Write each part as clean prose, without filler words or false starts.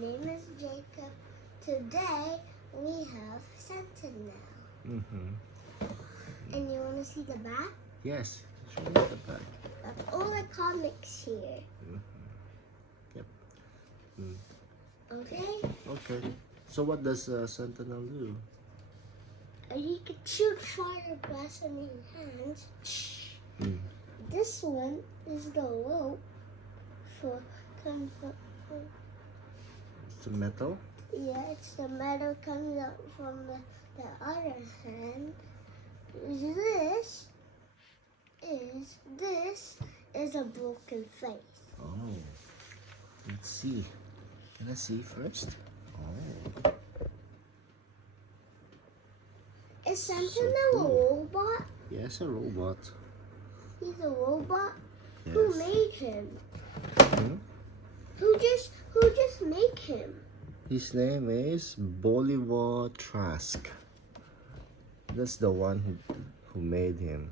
name is Jacob. Today we have Sentinel. And you want to see the back? Yes, show me the back. That's all the comics here. Yep. Okay? Okay. So what does Sentinel do? He can shoot fire blast in his hands. This one is the rope for It's a metal. yeah, it's the metal coming out from the other hand. This is a broken face. Oh, let's see. Can I see first? Oh, Is Sentinel cool. a robot? yes, a robot. He's a robot. Yes. Who made him? Hmm? Who just made him? His name is Bolivar Trask. That's the one who made him.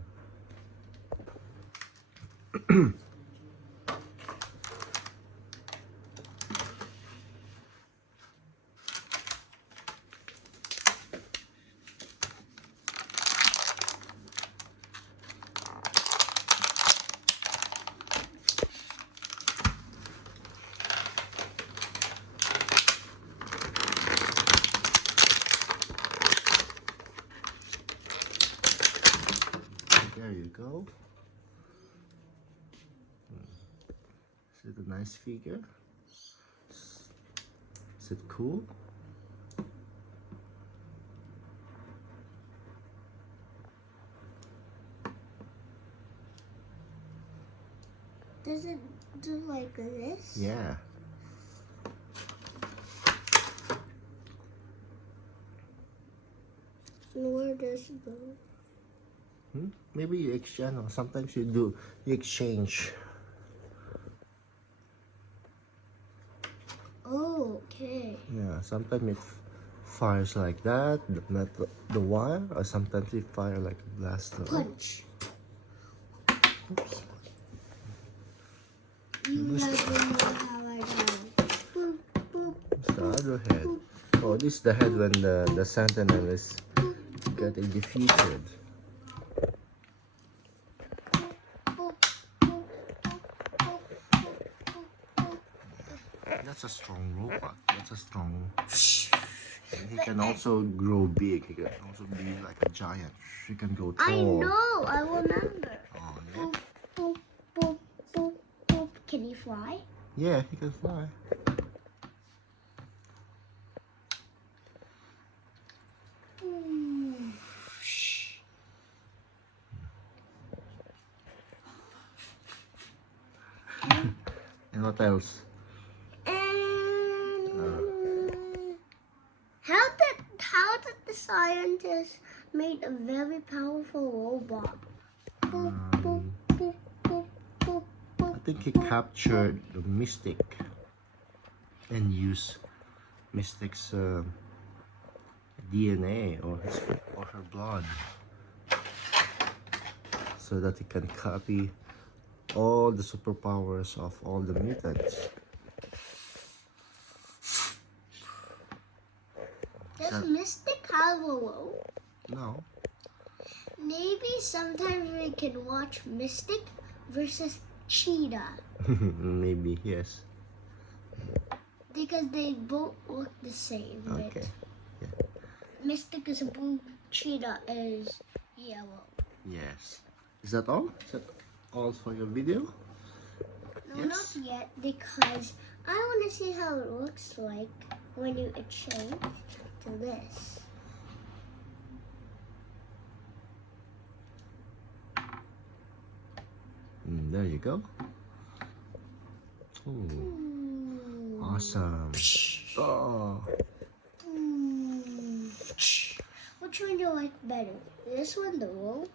There you go. Is it a nice figure? Is it cool? Does it do like this? Yeah. And where does it go? Maybe you exchange. Sometimes you exchange. Oh, okay. Yeah, sometimes it fires like that, the wire, or sometimes it fire like a blaster. Punch. Oops. You never know how I die. Boop, boop, It's the other head. Oh, this is the head when the Sentinel is getting defeated. boop, boop, boop, boop. That's a strong robot. That's a strong. And he can also grow big. He can also be like a giant. He can go tall. I know. I remember. Oh, yeah. Boop, boop, boop, boop, boop. Can he fly? Yeah, he can fly. And what else? And how did the scientists make a very powerful robot? Boop, boop, boop, boop, boop, boop. I think he captured the Mystic and used Mystic's DNA or her blood, so that he can copy all the superpowers of all the mutants. Does Mystic have a rope? No. Maybe sometimes we can watch Mystic versus Cheetah Maybe, yes. because they both look the same. right? Okay. Mystic is blue, Cheetah is yellow. Yes. Is that all? Is that all for your video? No, Yes. not yet, because I want to see how it looks like when you change to this. There you go. Ooh, awesome. Oh. Which one do you like better? This one, the rope?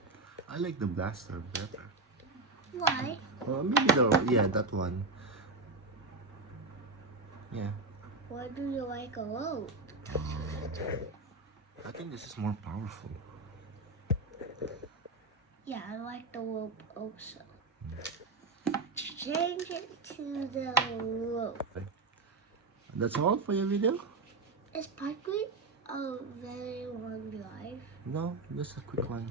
I like the blaster better. Why? Maybe that one. Yeah. Why do you like a rope? I think this is more powerful. Yeah, I like the rope also. Change it to the rope. That's all for your video? Is parkour a very long life? No, just a quick one.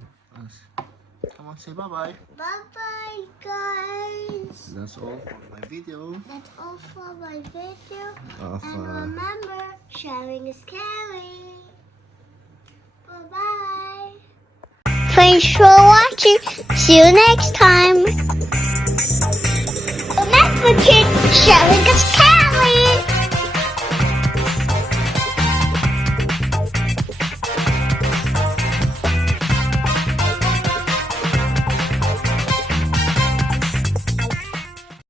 Come on, say bye-bye. Bye-bye, guys. That's all for my video. That's all for my video. Of, And remember, sharing is caring. Bye-bye. Thanks for watching. See you next time. Remember, kids, sharing is